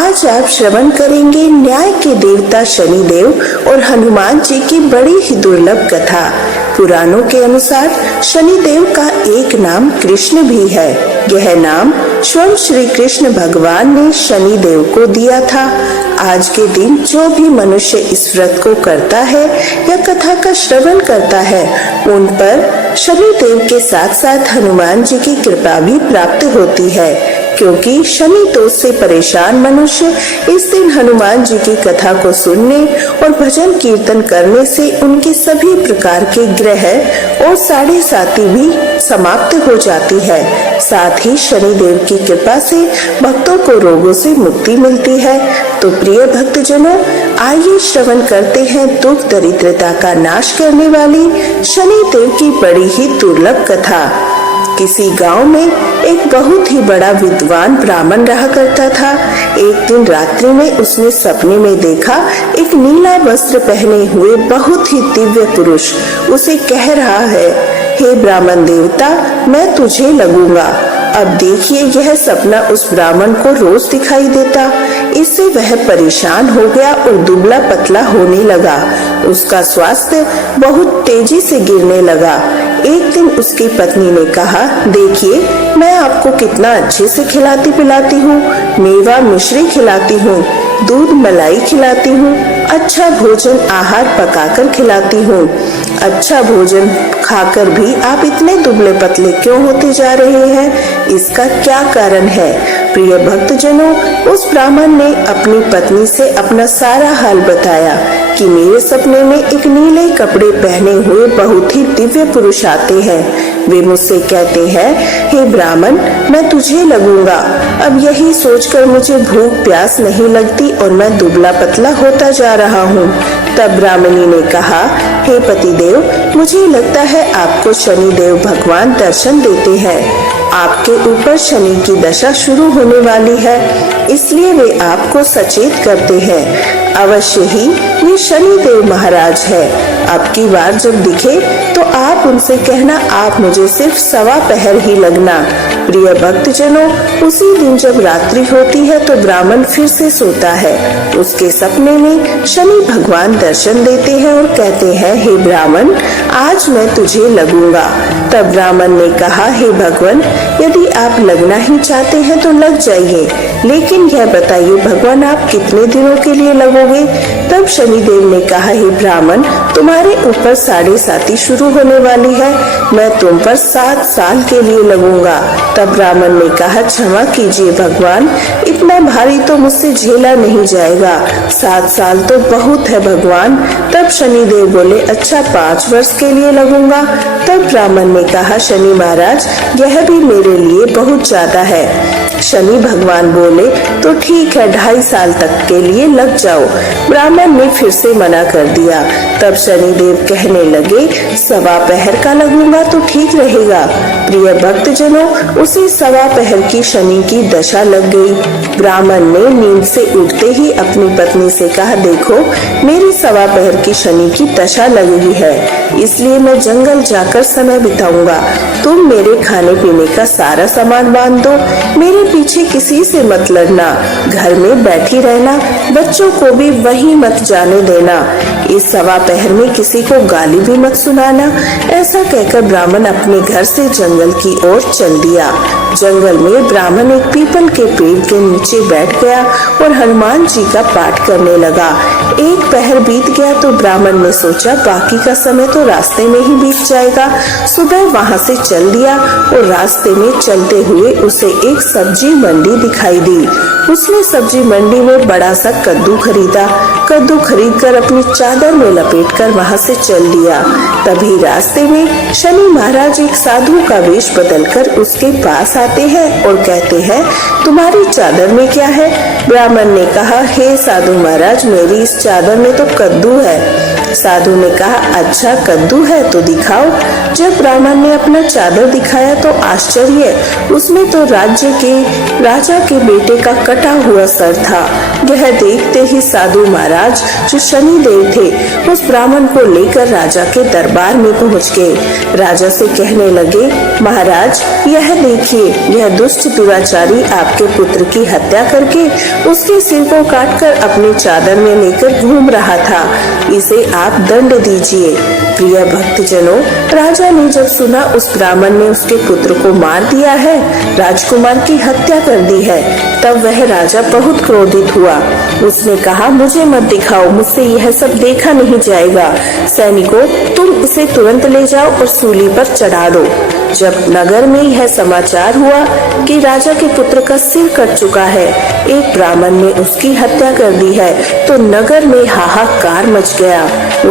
आज आप श्रवण करेंगे न्याय के देवता शनिदेव और हनुमान जी की बड़ी ही दुर्लभ कथा। पुराणों के अनुसार शनिदेव का एक नाम कृष्ण भी है। यह नाम स्वयं श्री कृष्ण भगवान ने शनिदेव को दिया था। आज के दिन जो भी मनुष्य इस व्रत को करता है या कथा का श्रवण करता है, उन पर शनिदेव के साथ साथ हनुमान जी की कृपा भी प्राप्त होती है, क्योंकि शनि दोष से परेशान मनुष्य इस दिन हनुमान जी की कथा को सुनने और भजन कीर्तन करने से उनके सभी प्रकार के ग्रह और साढ़े साथी भी समाप्त हो जाती है। साथ ही शनिदेव की कृपा से भक्तों को रोगों से मुक्ति मिलती है। तो प्रिय भक्तजनों, आइए श्रवण करते हैं दुख दरिद्रता का नाश करने वाली शनिदेव की बड़ी ही दुर्लभ कथा। किसी गांव में एक बहुत ही बड़ा विद्वान ब्राह्मण रहा करता था। एक दिन रात्रि में उसने सपने में देखा एक नीला वस्त्र पहने हुए बहुत ही दिव्य पुरुष उसे कह रहा है, हे ब्राह्मण देवता, मैं तुझे लगूंगा। अब देखिए, यह सपना उस ब्राह्मण को रोज दिखाई देता। इससे वह परेशान हो गया और दुबला पतला होने लगा। उसका स्वास्थ्य बहुत तेजी से गिरने लगा। एक दिन उसकी पत्नी ने कहा, देखिए, मैं आपको कितना अच्छे से खिलाती पिलाती हूँ, मेवा मिश्री खिलाती हूँ, दूध मलाई खिलाती हूँ, अच्छा भोजन आहार पकाकर खिलाती हूँ। अच्छा भोजन खाकर भी आप इतने दुबले पतले क्यों होते जा रहे हैं? इसका क्या कारण है? प्रिय भक्तजनों, उस ब्राह्मण ने अपनी पत्नी से अपना सारा हाल बताया कि मेरे सपने में एक नीले कपड़े पहने हुए बहुत ही दिव्य पुरुष आते हैं। वे मुझसे कहते हैं, हे ब्राह्मण, मैं तुझे लगूंगा। अब यही सोचकर मुझे भूख प्यास नहीं लगती और मैं दुबला पतला होता जा रहा हूँ। तब ब्राह्मणी ने कहा, हे पतिदेव, मुझे लगता है आपको शनिदेव भगवान दर्शन देते हैं। आपके ऊपर शनि की दशा शुरू होने वाली है, इसलिए वे आपको सचेत करते हैं। अवश्य ही ये शनिदेव महाराज है। अब की बार जब दिखे तो आप उनसे कहना, आप मुझे सिर्फ 1.25 पहर ही लगना। प्रिय भक्तजनों, उसी दिन जब रात्रि होती है तो ब्राह्मण फिर से सोता है। उसके सपने में शनि भगवान दर्शन देते हैं और कहते हैं, हे ब्राह्मण, आज मैं तुझे लगूंगा। तब ब्राह्मण ने कहा, हे भगवान, यदि आप लगना ही चाहते हैं तो लग जाइए, लेकिन यह बताइए भगवान, आप कितने दिनों के लिए लगोगे? तब शनिदेव ने कहा, हे ब्राह्मण, तुम्हारे ऊपर साढ़े साती शुरू होने वाली है, मैं तुम पर 7 साल के लिए लगूंगा। तब ब्राह्मण ने कहा, क्षमा कीजिए भगवान, इतना भारी तो मुझसे झेला नहीं जाएगा, 7 साल तो बहुत है भगवान। तब शनिदेव बोले, अच्छा 5 वर्ष के लिए लगूंगा। तब ब्राह्मण ने कहा, शनि महाराज, यह भी मेरे लिए बहुत ज्यादा है। शनि भगवान बोले, तो ठीक है, 2.5 साल तक के लिए लग जाओ। ब्राह्मण ने फिर से मना कर दिया। तब शनिदेव कहने लगे, 1.25 पहर का लगूंगा तो ठीक रहेगा। प्रिय भक्तजनों, उसे 1.25 पहर की शनि की दशा लग गई। ब्राह्मण ने नींद से उठते ही अपनी पत्नी से कहा, देखो, मेरी 1.25 पहर की शनि की दशा लगी है, इसलिए मैं जंगल जाकर समय बिताऊंगा। तुम मेरे खाने पीने का सारा सामान बांध दो, मेरे पीछे किसी से मत लड़ना, घर में बैठी रहना, बच्चों को भी वहीं मत जाने देना, इस 1.25 पहर में किसी को गाली भी मत सुनाना। ऐसा कहकर ब्राह्मण अपने घर से जंगल की ओर चल दिया। जंगल में ब्राह्मण एक पीपल के पेड़ के नीचे बैठ गया और हनुमान जी का पाठ करने लगा। 1 पहर बीत गया तो ब्राह्मण ने सोचा, बाकी का समय तो रास्ते में ही बीत जाएगा। सुबह वहाँ से चल दिया और रास्ते में चलते हुए उसे एक सब्जी मंडी दिखाई दी। उसने सब्जी मंडी में बड़ा सा कद्दू खरीदा। कद्दू खरीदकर अपनी चादर में लपेटकर वहाँ से चल दिया। तभी रास्ते में शनि महाराज एक साधु का वेश बदलकर उसके पास आते हैं और कहते हैं, तुम्हारी चादर में क्या है? ब्राह्मण ने कहा, हे साधु महाराज, मेरी इस चादर में तो कद्दू है। साधु ने कहा, अच्छा कद्दू है तो दिखाओ। जब ब्राह्मण ने अपना चादर दिखाया तो आश्चर्य, उसमें तो राज्य के राजा के बेटे का कटा हुआ सर था। यह देखते ही साधु महाराज जो शनि देव थे उस ब्राह्मण को लेकर राजा के दरबार में पहुंच गए। राजा से कहने लगे, महाराज यह देखिए, यह दुष्ट दुराचारी आपके पुत्र की हत्या करके उसके सिर को काटकर अपनी चादर में लेकर घूम रहा था, इसे आप दंड दीजिए। प्रिय भक्तजनों, राजा ने जब सुना उस ब्राह्मण ने उसके पुत्र को मार दिया है, राजकुमार की हत्या कर दी है, तब वह राजा बहुत क्रोधित हुआ। उसने कहा, मुझे मत दिखाओ, मुझसे यह सब देखा नहीं जाएगा। सैनिकों, तुम इसे तुरंत ले जाओ और सूली पर चढ़ा दो। जब नगर में यह समाचार हुआ कि राजा के पुत्र का सिर कट चुका है, एक ब्राह्मण ने उसकी हत्या कर दी है, तो नगर में हाहाकार मच गया।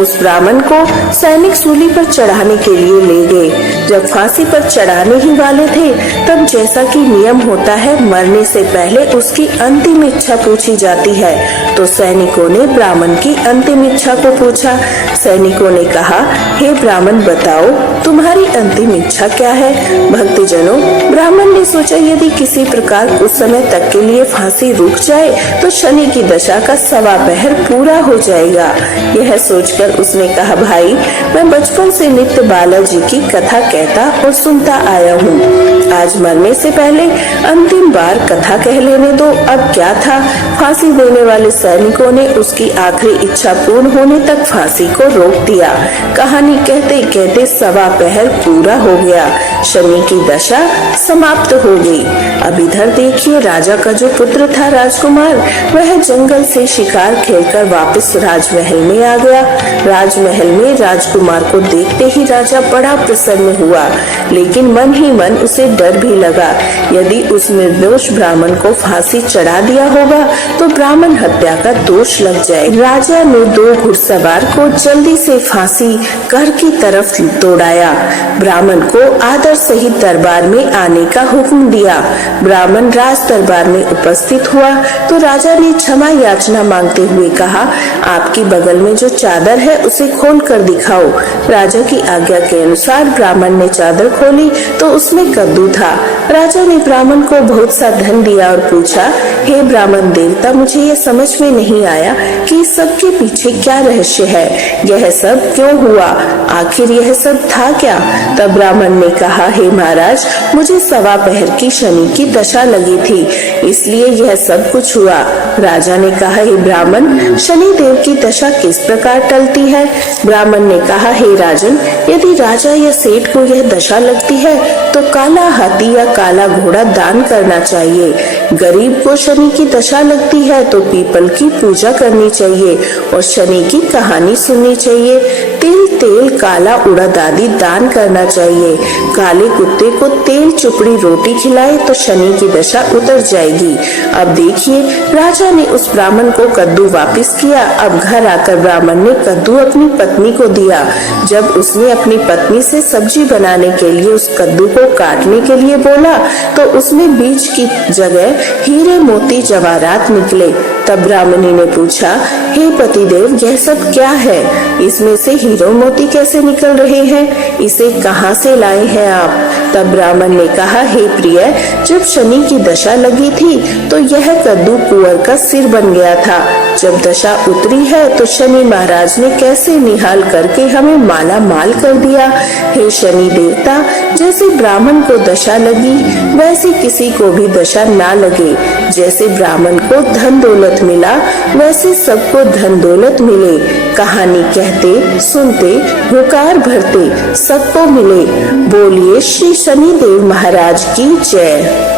उस ब्राह्मण को सैनिक सूली पर चढ़ाने के लिए ले गए। जब फांसी पर चढ़ाने ही वाले थे, तब जैसा कि नियम होता है, मरने से पहले उसकी अंतिम इच्छा पूछी जाती है। तो सैनिकों ने ब्राह्मण की अंतिम इच्छा को पूछा। सैनिकों ने कहा, हे ब्राह्मण, बताओ तुम्हारी अंतिम इच्छा क्या है? भक्तजनों, ब्राह्मण ने सोचा यदि किसी प्रकार उस समय तक के लिए फांसी रुक जाए तो शनि की दशा का 1.25 पहर पूरा हो जाएगा। यह सोचकर उसने कहा, भाई मैं बचपन से नित्य बालाजी की कथा कहता और सुनता आया हूँ। आज मरने से पहले अंतिम बार कथा कह लेने दो। अब क्या था, फांसी देने वाले सैनिकों ने उसकी आखिरी इच्छा पूर्ण होने तक फांसी को रोक दिया। कहानी कहते कहते 1.25 पहर पूरा हो गया, शनि की दशा समाप्त हो गई। अब इधर देखिए, राजा का जो पुत्र था राजकुमार, वह जंगल से शिकार खेलकर वापस राजमहल में आ गया। राजमहल में राजकुमार को देखते ही राजा बड़ा प्रसन्न हुआ, लेकिन मन ही मन उसे डर भी लगा। यदि उस निर्दोष ब्राह्मण को फांसी चढ़ा दिया होगा तो ब्राह्मण हत्या का दोष लग जाए। राजा ने 2 घुड़सवार को जल्दी से फांसी घर की तरफ दौड़ाया। ब्राह्मण को आदर सहित दरबार में आने का हुक्म दिया। ब्राह्मण राज दरबार में उपस्थित हुआ तो राजा ने क्षमा याचना मांगते हुए कहा, आपकी बगल में जो चादर है उसे खोल कर दिखाओ। राजा की आज्ञा के अनुसार ब्राह्मण ने चादर खोली तो उसमें कद्दू था। राजा ने ब्राह्मण को बहुत सा धन दिया और पूछा, हे ब्राह्मण देवता, मुझे ये समझ में नहीं आया कि इस सब के पीछे क्या रहस्य है, यह सब क्यों हुआ, आखिर यह सब था क्या? तब ब्राह्मण ने कहा, हे महाराज, मुझे 1.25 पहर की शनि की दशा लगी थी, इसलिए यह सब कुछ हुआ। राजा ने कहा, हे ब्राह्मण, शनि देव की दशा किस प्रकार टलती है? ब्राह्मण ने कहा, हे राजन, यदि राजा या सेठ को यह दशा लगती है तो काला हाथी या काला घोड़ा दान करना चाहिए। गरीब को शनि की दशा लगती है तो पीपल की पूजा करनी चाहिए और शनि की कहानी सुननी चाहिए। तिल, तेल, काला उड़द आदि दान करना चाहिए। काले कुत्ते को तेल चुपड़ी रोटी खिलाए तो शनि की दशा उतर जाएगी। अब देखिए, राजा ने उस ब्राह्मण को कद्दू वापस किया। अब घर आकर ब्राह्मण ने कद्दू अपनी पत्नी को दिया। जब उसने अपनी पत्नी से सब्जी बनाने के लिए उस कद्दू को काटने के लिए बोला तो उसमें बीज की जगह हीरे मोती जवाहरात निकले। तब ब्राह्मणी ने पूछा, हे पतिदेव, यह सब क्या है? इसमें से हीरे मोती कैसे निकल रहे हैं? इसे कहाँ से लाए हैं आप? तब ब्राह्मण ने कहा, हे प्रिय, जब शनि की दशा लगी थी तो यह कद्दू कुंवर का सिर बन गया था। जब दशा उतरी है तो शनि महाराज ने कैसे निहाल करके हमें माला माल कर दिया। हे शनि देवता, जैसे ब्राह्मण को दशा लगी वैसे किसी को भी दशा ना लगे। जैसे ब्राह्मण को धन दौलत मिला वैसे सबको धन दौलत मिले। कहानी कहते सुनते हुकार भरते सबको मिले। बोलिए श्री शनि देव महाराज की जय।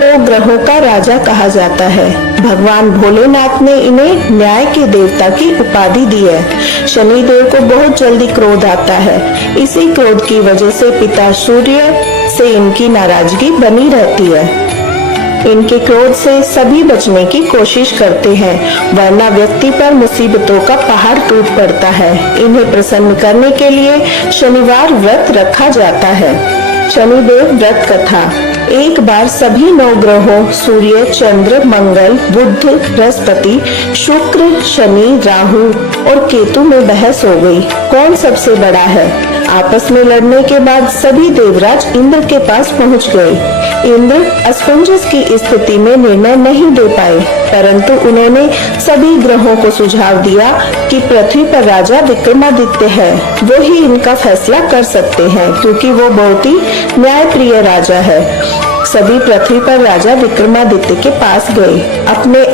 तो ग्रहों का राजा कहा जाता है। भगवान भोलेनाथ ने इन्हें न्याय के देवता की उपाधि दी है। शनि देव को बहुत जल्दी क्रोध आता है। इसी क्रोध की वजह से पिता सूर्य से इनकी नाराजगी बनी रहती है। इनके क्रोध से सभी बचने की कोशिश करते हैं, वरना व्यक्ति पर मुसीबतों का पहाड़ टूट पड़ता है। इन्हें प्रसन्न करने के लिए शनिवार व्रत रखा जाता है। शनिदेव व्रत कथा। एक बार सभी 9 ग्रहों सूर्य, चंद्र, मंगल, बुध, बृहस्पति, शुक्र, शनि, राहु और केतु में बहस हो गई, कौन सबसे बड़ा है। आपस में लड़ने के बाद सभी देवराज इंद्र के पास पहुंच गए। इंद्र असमंजस की स्थिति में निर्णय नहीं दे पाए, परंतु उन्होंने सभी ग्रहों को सुझाव दिया कि पृथ्वी पर राजा विक्रमादित्य है, वो ही इनका फैसला कर सकते हैं, क्योंकि वो बहुत ही न्यायप्रिय राजा है। सभी पृथ्वी पर राजा विक्रमादित्य के पास गए, अपने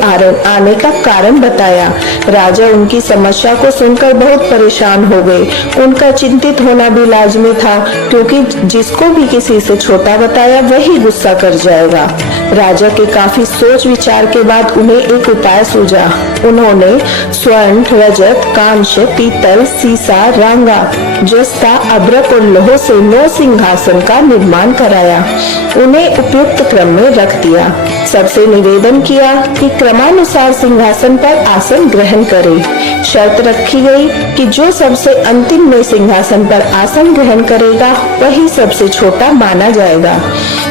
आने का कारण बताया। राजा उनकी समस्या को सुनकर बहुत परेशान हो गए। उनका चिंतित होना भी लाजमी था, क्योंकि जिसको भी किसी से छोटा बताया वही गुस्सा कर जाएगा। राजा के काफी सोच विचार के बाद उन्हें एक उपाय सूझा। उन्होंने स्वर्ण, रजत, कांस्य, पीतल, सीसा, रांगा, जस्ता, अभ्रक और लोह से 9 सिंहासन का निर्माण कराया। उन्हें उपयुक्त क्रम में रख दिया। सबसे निवेदन किया कि क्रमानुसार सिंहासन पर आसन ग्रहण करे। शर्त रखी गई कि जो सबसे अंतिम में सिंहासन पर आसन ग्रहण करेगा वही सबसे छोटा माना जाएगा,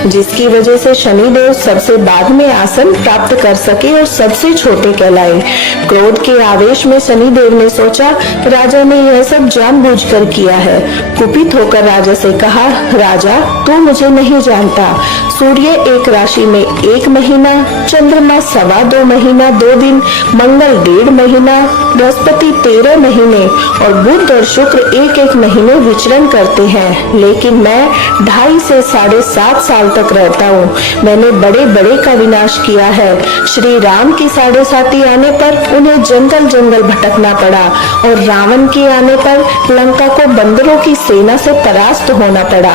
जिसकी वजह से शनिदेव सबसे बाद में आसन प्राप्त कर सके और सबसे छोटे कहलाए। क्रोध के आवेश में शनिदेव ने सोचा, राजा ने यह सब जानबूझकर किया है। कुपित होकर राजा से कहा, राजा तू मुझे नहीं जानता। सूर्य एक राशि में 1 महीना, चंद्रमा 2.25 महीना 2 दिन, मंगल 1.5 महीना, बृहस्पति 13 महीने और बुध और शुक्र 1-1 महीने विचरण करते हैं, लेकिन मैं 2.5 से 7.5 साल तक रहता हूँ। मैंने बड़े बड़े का विनाश किया है। श्री राम की 7.5 आने पर उन्हें जंगल जंगल भटकना पड़ा और रावण के आने पर लंका को बंदरों की सेना से परास्त होना पड़ा।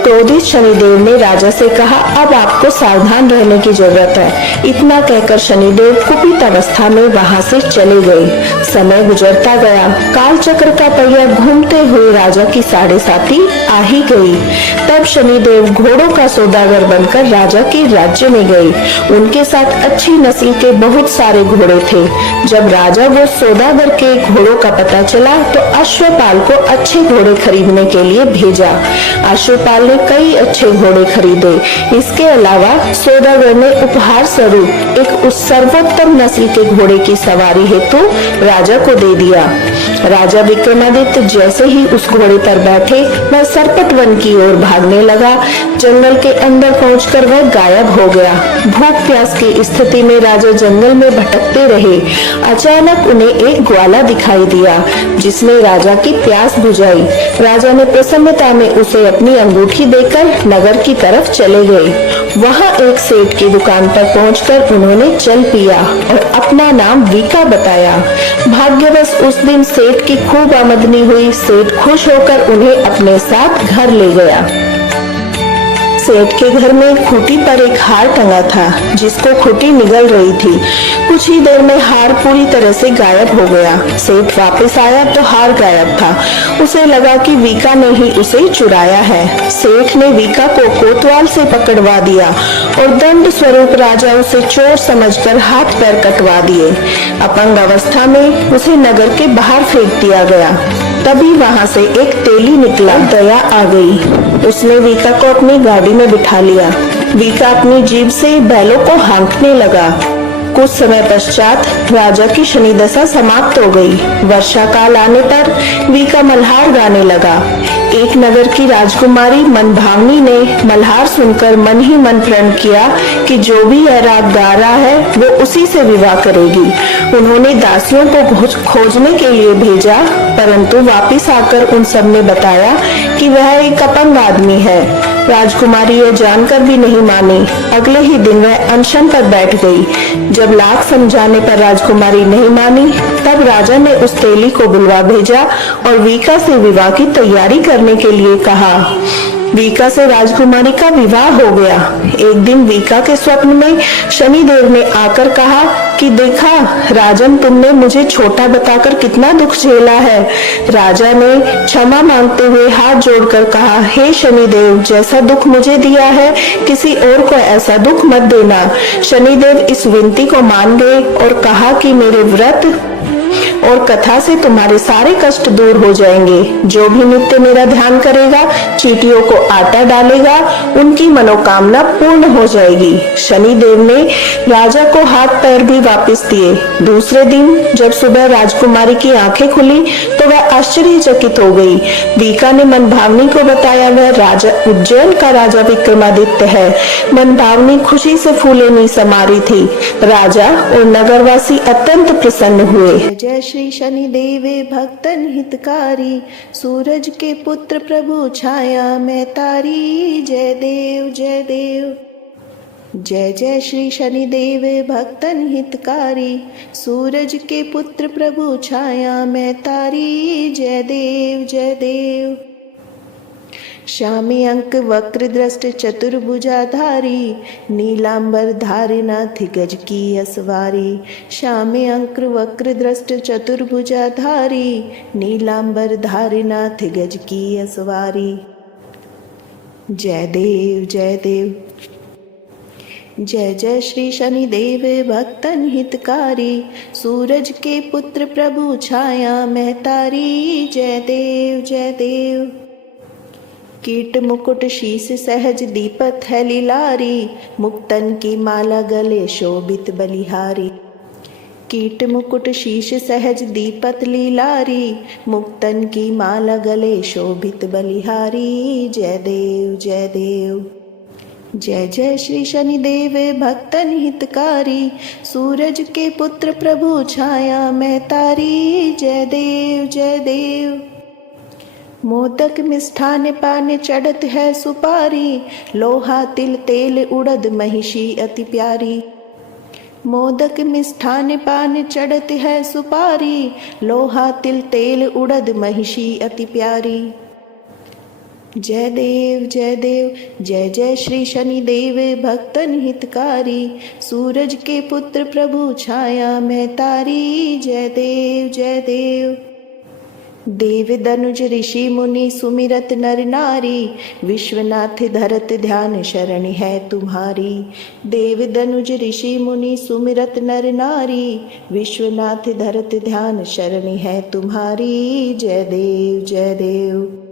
क्रोधित शनिदेव ने राजा से कहा, अब आपको सावधान रहने की जरूरत है। इतना कहकर शनिदेव कुपित अवस्था में वहां से चले गए। समय गुजरता गया। काल चक्र का पहिया घूमते हुए राजा की 7.5 आ ही गई। तब शनिदेव घोड़ों का सौदागर बनकर राजा के राज्य में गए। उनके साथ अच्छी नस्ल के बहुत सारे घोड़े थे। जब राजा वो सौदागर के घोड़ों का पता चला तो अश्वपाल को अच्छे घोड़े खरीदने के लिए भेजा। अश्वपाल ने कई अच्छे घोड़े खरीदे। इसके अलावा सौदागर ने उपहार स्वरूप एक उस सर्वोत्तम नस्ल के घोड़े की सवारी हेतु राजा को दे दिया। राजा विक्रमादित्य जैसे ही उस घोड़े पर बैठे वह सरपट वन की ओर भागने लगा। जंगल के अंदर पहुंचकर वह गायब हो गया। भूख प्यास की स्थिति में राजा जंगल में भटकते रहे। अचानक उन्हें एक ग्वाला दिखाई दिया, जिसने राजा की प्यास बुझाई। राजा ने प्रसन्नता में उसे अपनी अंगूठी देकर नगर की तरफ चले गए। वहां एक सेठ की दुकान पर पहुंचकर उन्होंने जल पिया और अपना नाम वीका बताया। भाग्यवश उस दिन सेठ की खूब आमदनी हुई। सेठ खुश होकर उन्हें अपने साथ घर ले गया। सेठ के घर में खूंटी पर एक हार टंगा था, जिसको खूंटी निगल रही थी। कुछ ही देर में हार पूरी तरह से गायब हो गया। सेठ वापस आया तो हार गायब था। उसे लगा कि वीका ने ही उसे चुराया है। सेठ ने वीका को कोतवाल से पकड़वा दिया और दंड स्वरूप राजा उसे चोर समझकर हाथ पैर कटवा दिए। अपंग अवस्था में उसे नगर के बाहर फेंक दिया गया। तभी वहां से एक तेली निकला। दया आ गई। उसने वीका को अपनी गाड़ी में बिठा लिया। वीका अपनी जीभ से बैलों को हाँकने लगा। कुछ समय पश्चात राजा की शनि दशा समाप्त हो गई। वर्षा काल आने पर वीका मल्हार गाने लगा। एक नगर की राजकुमारी मनभावनी ने मल्हार सुनकर मन ही मन प्रण किया कि जो भी यह राग गा रहा है वो उसी से विवाह करेगी। उन्होंने दासियों को खोजने के लिए भेजा, परंतु वापस आकर उन सब ने बताया कि वह एक अपंग आदमी है। राजकुमारी यह जानकर भी नहीं मानी। अगले ही दिन वह अनशन पर बैठ गई। जब लाख समझाने पर राजकुमारी नहीं मानी, तब राजा ने उस तेली को बुलवा भेजा और वीका से विवाह की तैयारी करने के लिए कहा। वीका से राजकुमारी का विवाह हो गया। एक दिन वीका के स्वप्न में शनिदेव ने आकर कहा कि देखा राजन, तुमने मुझे छोटा बताकर कितना दुख झेला है। राजा ने क्षमा मांगते हुए हाथ जोड़कर कहा, हे शनिदेव, जैसा दुख मुझे दिया है किसी और को ऐसा दुख मत देना। शनिदेव इस विनती को मान गए और कहा कि मेरे व्रत और कथा से तुम्हारे सारे कष्ट दूर हो जाएंगे। जो भी नित्य मेरा ध्यान करेगा, चींटियों को आटा डालेगा, उनकी मनोकामना पूर्ण हो जाएगी। शनिदेव ने राजा को हाथ पैर भी वापस दिए। दूसरे दिन जब सुबह राजकुमारी की आंखें खुली तो वह आश्चर्यचकित हो गई। बीका ने मनभावनी को बताया वह राजा उज्जैन का राजा विक्रमादित्य है। मनभावनी खुशी से फूले समा रही थी। राजा और नगरवासी अत्यंत प्रसन्न हुए। जय श्री शनिदेव भक्तन हितकारी, सूरज के पुत्र प्रभु छाया मैं तारी। जय देव जय देव। जय जय श्री शनिदेव भक्तन हितकारी, सूरज के पुत्र प्रभु छाया मैं तारी। जय देव जय देव। श्यामी अंक वक्र दृष्ट चतुर्भुजाधारी, नीलांबर धारिनाथ गज की असवारी। श्यामी अंक वक्र दृष्ट चतुर्भुजाधारी, नीलांबर धारिनाथ गज की असवारी। जय देव जय देव। जय जय श्री शनिदेव भक्तन हितकारी, सूरज के पुत्र प्रभु छाया मैं तारी। जय देव जय देव। कीट मुकुट शीस सहज दीपत है लीलारी, मुक्तन की माला गले शोभित बलिहारी। कीट मुकुट शीश सहज दीपत लीलारी, मुक्तन की माला गले शोभित बलिहारी। जय देव जय देव। जय जय श्री शनिदेव भक्तन हितकारी, सूरज के पुत्र प्रभु छाया मैं तारी। जय देव जय देव। मोदक मिष्ठान पान चढ़त है सुपारी, लोहा तिल तेल उड़द महिषी अति प्यारी। मोदक मिष्ठान पान चढ़त है सुपारी, लोहा तिल तेल उड़द महिषी अति प्यारी। जय देव जय देव। जय जय श्री शनिदेव भक्तन हितकारी, सूरज के पुत्र प्रभु छाया मैं तारी। जय देव जय देव। देव दनुज ऋषि मुनि सुमिरत नर नारी, विश्वनाथ धरत ध्यान शरण है तुम्हारी। देव दनुज ऋषि मुनि सुमिरत नर नारी, विश्वनाथ धरत ध्यान शरण है तुम्हारी। जय देव जय देव।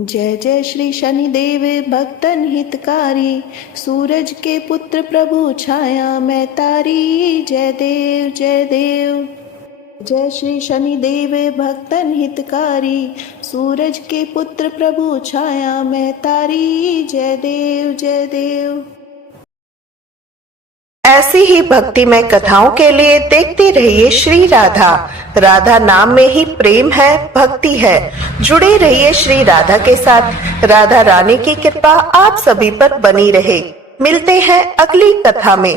जय जय श्री शनिदेव भक्तन हितकारी, सूरज के पुत्र प्रभु छाया मैं तारी। जय देव जय देव। जय श्री शनिदेव भक्तन हितकारी, सूरज के पुत्र प्रभु छाया मैं तारी। जय देव जय देव। ऐसी ही भक्तिमय कथाओं के लिए देखते रहिए श्री राधा। राधा नाम में ही प्रेम है, भक्ति है। जुड़े रहिए श्री राधा के साथ। राधा रानी की कृपा आप सभी पर बनी रहे। मिलते हैं अगली कथा में।